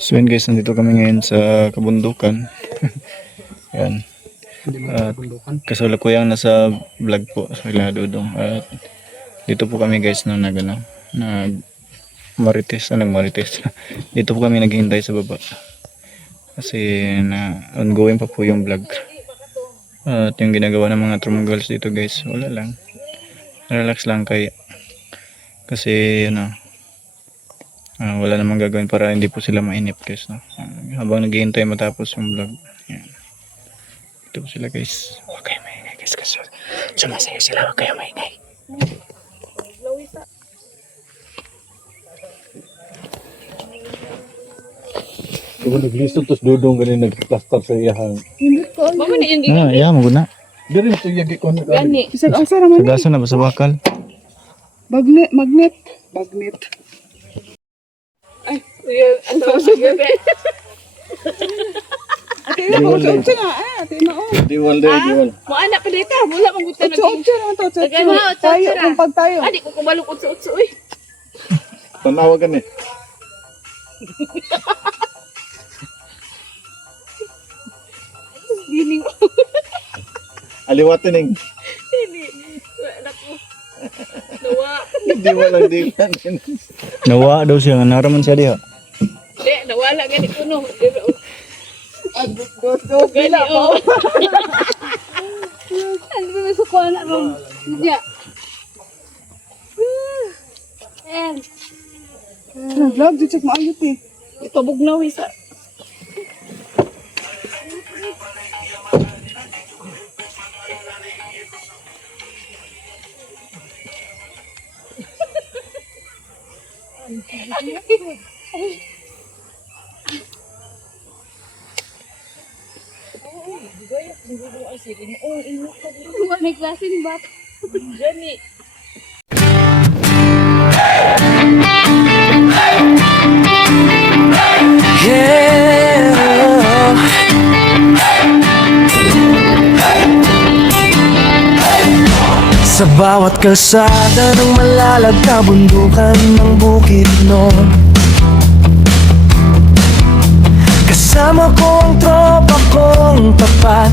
So yun guys, nandito kami ngayon sa kabundukan. Yan. At kasalukuyang nasa vlog po sa Kailangan Dudong. At dito po kami guys nag marites. Dito po kami naghihintay sa baba. Kasi na ongoing pa po yung vlog. At yung ginagawa ng mga trumagals dito guys, wala lang. Relax lang kasi wala namang gagawin para hindi po sila mainip guys, no? Habang naghihintay matapos yung vlog. Yan. Ito po sila guys. Huwag kayo maingay guys kasi sumasaya sila. Huwag kayo maingay. Kung naglisod tos dudong ganin nagplaster sa iyahang. Mama na yung gigan. Iya mo guna. Diri to yagi ko na. Gani. Isang asa raman. Sagasa na ba sa bakal? Magnet. Ay, ang tawag sa gabi. Ate na ko utsa nga. Ate na oh. Diwal day, diwal. Mo anak pa dito, wala mang gusto na. Utsa raman to. Tagay na, utsa. Tayo kung pag tayo. Adi ko kubalok utsa uy. Tanawagan eh. Dining. Aliwatin ning. Dili. Anak ko. Nawa. Diwal ang dilan. Nawa daw siya. Naraman siya diha. Di, nawala gani ko no. Dos Gani oh. Ano ba sa kuha na ron? Ya. Vlog di check mo ayot eh. Ipabugnaw isa. May klaseng bat. Gani. Sa bawat kalsada ng malalag kabundukan ng Bukidnon, kasama ko ang tropa kong tapat.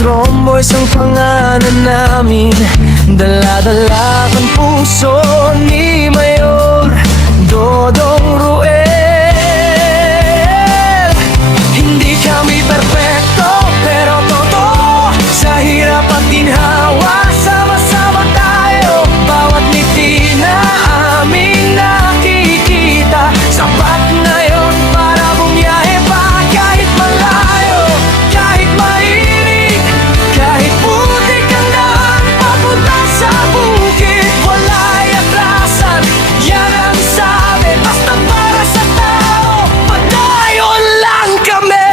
Tromboys ang pangalan namin, dala-dala ang puso ni Mayor Dodong Ruel. Hindi kami perfecto pero totoo, sa hirap at ginhawa sama-sama tayo. Bawat ngiti na aming nakikita, sapat na yon para bumiyahe pa. Kahit malayo, kahit mainit, kahit putik ang daan papunta sa bukid, wala'y atrasan, yan ang sabi. Basta para sa tao, padayon lang kami.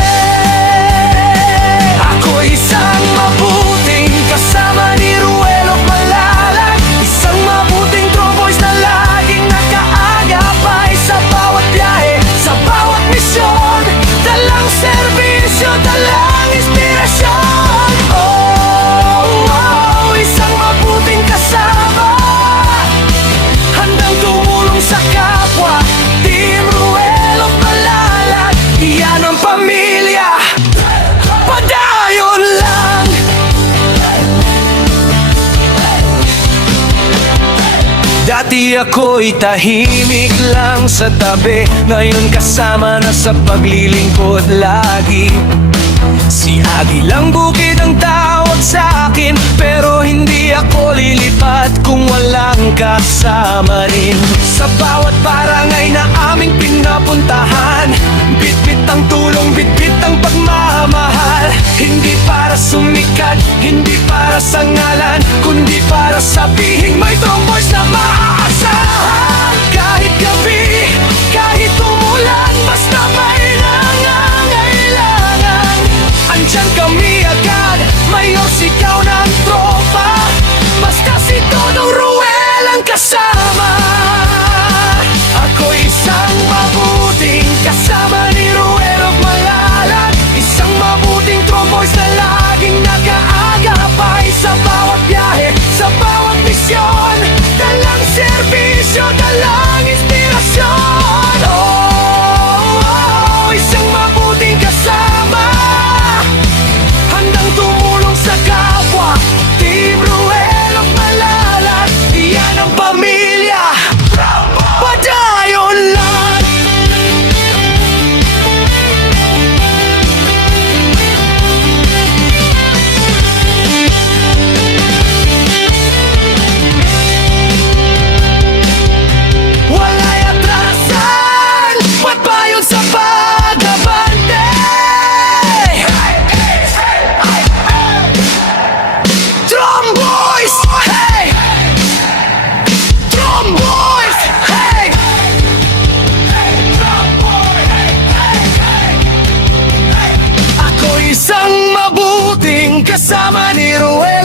Ako isang mabuting kasama ni Ruel of Malalag, isang mabuting tromboys na laging nakaagapay sa bawat biyahe, sa bawat misyon. Dalang serbisyo, dalang inspirasyon. Oh, isang mabuting kasama, handang tumulong sa kapwa. Team Ruel of Malalag, iyan ang pamilya. Padayon lang. Dati ako'y tahimik lang sa tabi, ngayon kasama na sa paglilingkod lagi. Si Agilang Bukid ang tawag sa akin, pero hindi ako lilipat kung walang kasama rin. Sa bawat barangay na aming pinapuntahan, bitbit ang tulong, bitbit ang pagmamahal. Hindi para sumikat, hindi para sa ngalan, kundi para sabihin may tromboys na maaasahan. Kahit gabi, kahit umulan, basta may nangangailangan, andyan kami agad. Mayor, sigaw ng tropa, basta si Dodong Ruel ang kasama. Ako isa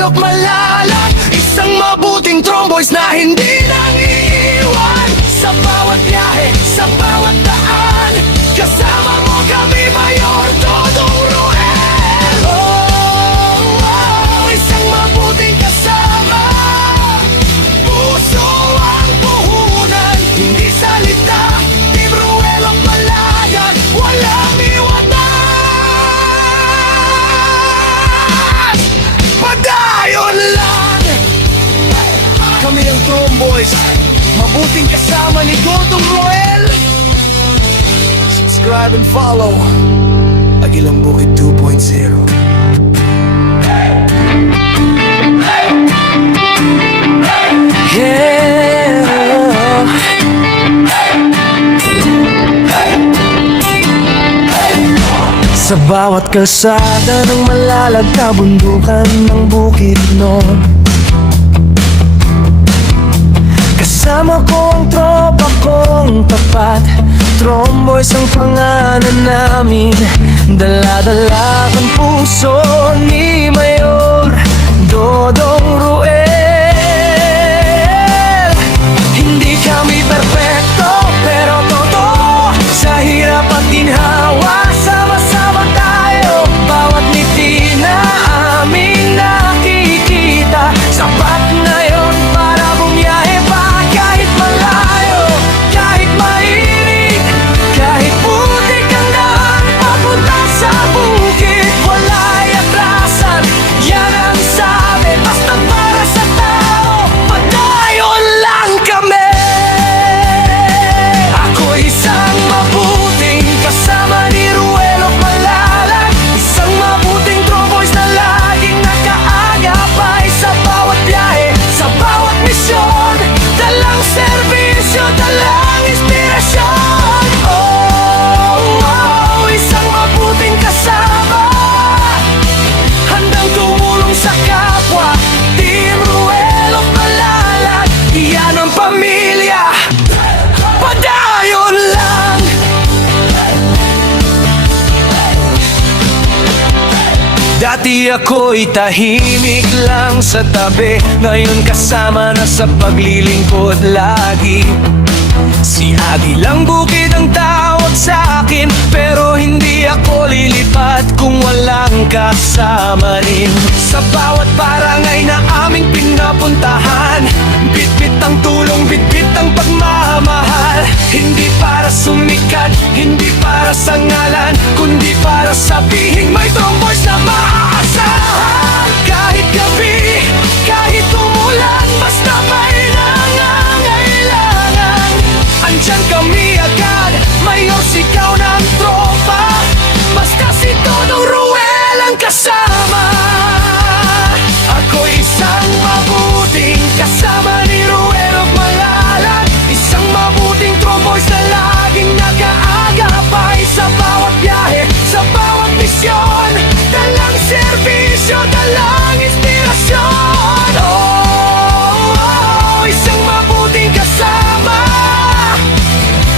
Ruel at Malalag, isang mabuting tromboys na hindi nang iiwan. Sa bawat biyahe, sa bawat daan, kasama mo kami, Mayor Dodong Ruel. Isang mabuting kasama, puso ang puhunan, hindi salita. Team Ruel at Malalag, walang iwanan. Padayon lang, kami ang Tromboys, mabuting kasama ni Dodong Ruel. Subscribe and follow Agilang Bukid 2.0. Sa bawat kalsada ng Malalag, kabundukan ng Bukidnon, kasama ko ang tropa kong tapat. Tromboys ang pangalan namin, dala-dala ang puso ni Mayor Dodong Ruel. Hindi kami perfecto, pero totoo, sa hirap at ginhawa, sama-sama tayo. Bawat ngiti na aming nakikita, sapat na yon para bumiyahe pa. Kahit malayo, kahit mainit, kahit putik ang daan papunta sa bukid, wala'y atrasan, yan ang sabi, basta para sa tao, padayon lang kami. Ako isang mabuting kasama ni Ruel at Malalag, isang mabuting Tromboys na laging nakaagapay sa bawat biyahe, sa bawat misyon, dalang serbisyo, dalang inspirasyon. Isang mabuting kasama, handang tumulong sa kapwa. Team Ruel at Malalag, iyan ang pamilya, padayon lang. Dati ako'y tahimik lang sa tabi, ngayon kasama na sa paglilingkod lagi. Si Agilang Bukid ang tawag sa akin, pero hindi ako lilipat kung walang kasama rin. Sa bawat barangay na aming pinapuntahan, bitbit ang tulong, bitbit ang pagmamahal. Hindi para sumikat, hindi para sa ngalan, kundi para sabihin may Tromboys na maaasahan. Kahit gabi, kahit umulan, basta may nangangailangan, andyan kami agad, Mayor sigaw ng tropa, basta si Dodong Ruel ang kasama. Ako isang mabuting kasama ni Ruel at Malalag, isang mabuting Tromboys na laging nag-aagapay sa bawat biyahe, sa bawat misyon, dalang serbisyo, dalang inspirasyon. Isang mabuting kasama,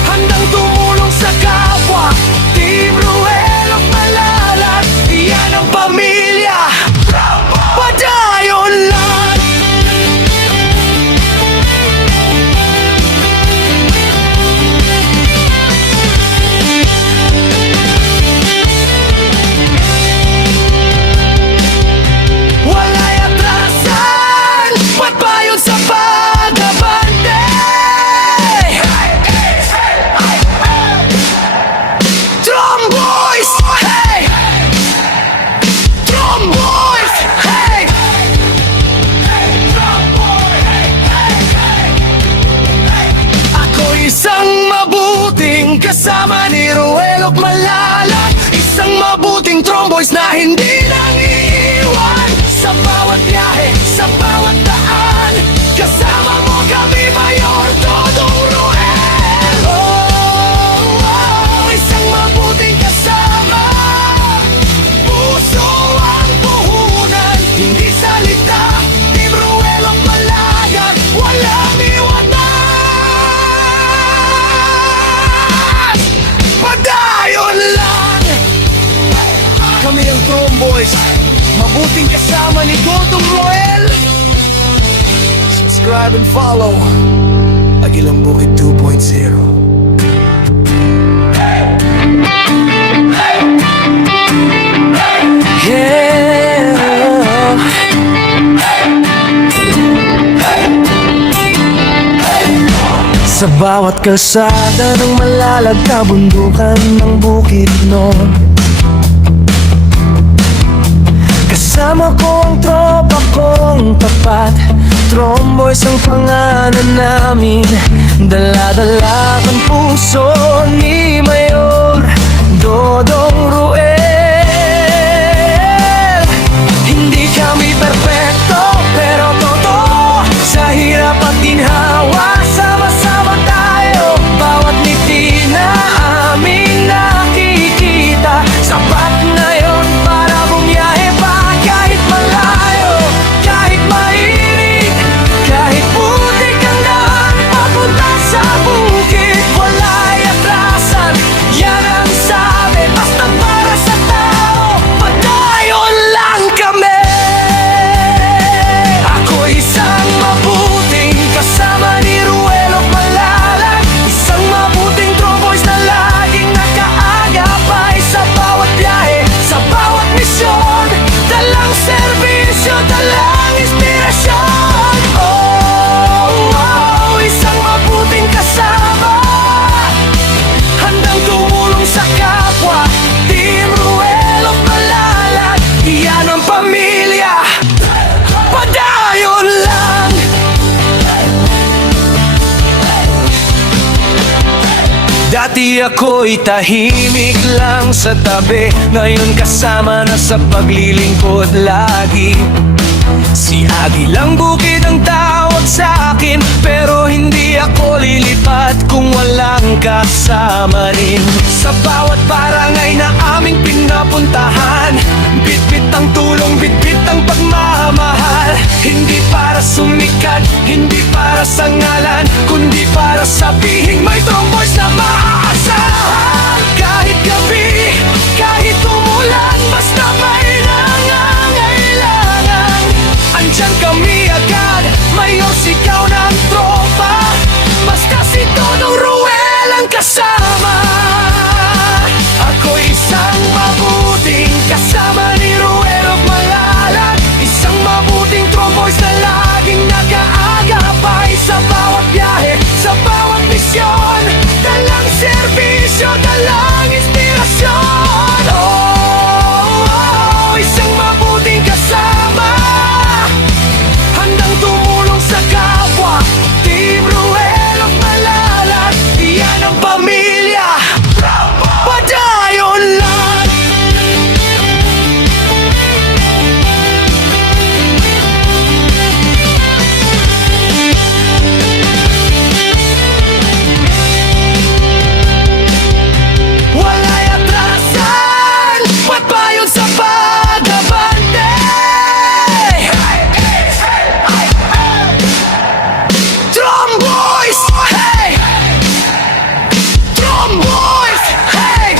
handang tumulong sa kapwa. Team Ruel at Malalag, iyan ang pamilya, padayon lang. Wala'y atrasan, pagpayon sa pag-abante. Tromboys, hey! Tromboys, hey! Ako isang mabuting kasama ni Ruel at Malalag, isang mabuting Tromboys na hindi nang iiwan. Sa bawat biyahe, sa bawat daan, kasama mo kami, Mayor Dodong Ruel. Isang mabuting kasama, puso ang puhunan, hindi salita. Team Ruel at Malalag, walang iwanan. Padayon lang, kami ang Tromboys, mabuting kasama ni Dodong Roel. Subscribe and follow Agilang Bukid 2.0. Sa bawat kalsada ng malalagkabundukan ng bukid nun, kasama ko ang tropa kong tapat. Tromboys ang pangalan namin, dala-dala ang puso ni Mayor Dodong Roel. Hindi kami perfecto, pero totoo, sa hirap at ginhawa, sama-sama tayo. Bawat ngiti na aming nakikita, sapat na yon para bumiyahe pa. Kahit malayo, kahit mainit, kahit putik ang daan papunta sa bukid, wala'y atrasan, yan ang sabi. Basta para sa tao, padayon lang kami. Ako isang mabuting kasama ni Ruel of Malalag, isang mabuting tromboys na laging nakaagapay sa bawat biyahe, sa bawat misyon. Dalang serbisyo, dalang inspirasyon. Oh, isang mabuting kasama, handang tumulong sa kapwa. Team Ruel of Malalag, iyan ang pamilya, padayon lang. Dati ako'y tahimik lang sa tabi, ngayon kasama na sa paglilingkod lagi. Si Agilang Bukid ang tawag sa akin, pero hindi ako lilipat kung walang kasama rin. Sa bawat barangay na aming pinapuntahan, bitbit ang tulong, bitbit ang pagmamahal. Hindi para sumikat, hindi para sa ngalan, kundi para sabihin may tromboys na maaasahan. Kahit gabi, kahit umulan, basta may nangangailangan, andyan kami agad. Mayor, sigaw ng tropa, basta si Dodong Roel ang kasama. Ako isang mabuting kasama ni Ruel of Malalag, isang mabuting tromboys na laging nag-aagapay sa bawat biyahe, sa bawat misyon. Dalang serbisyo, dalang inspirasyon. Oh, isang mabuting kasama, handang tumulong sa kapwa. Team Ruel of Malalag, iyan ang pamilya, padayon lang. Wala'y atrasan, magpayon sa pag-abante. Tromboys, hey! Tromboys, hey!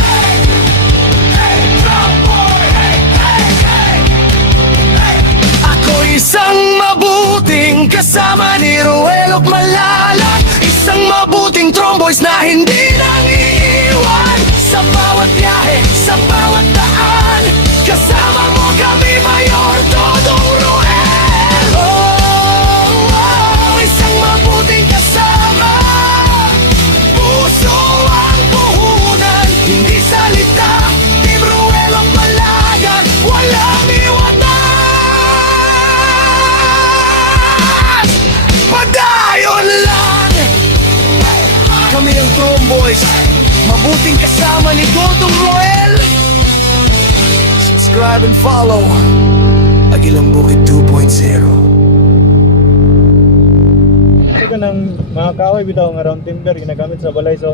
Ako isang mabuting kasama ni Ruel of Malalag, isang mabuting tromboys na hindi nang iiwan. Sa bawat biyahe, sa bawat daan, kasama mo kami, Mayor Dodong Roel. Oh, isang mabuting kasama, puso ang puhunan, hindi salita. Team Ruel of Malalag, walang iwanan, padayon lang. Kami ang Tromboys, mabuting kasama ni Dodong Roel. Subscribe and follow Agilang Bukid 2.0. Ito ka ng mga kahoy bitaw nga round timber ginagamit sa balay sa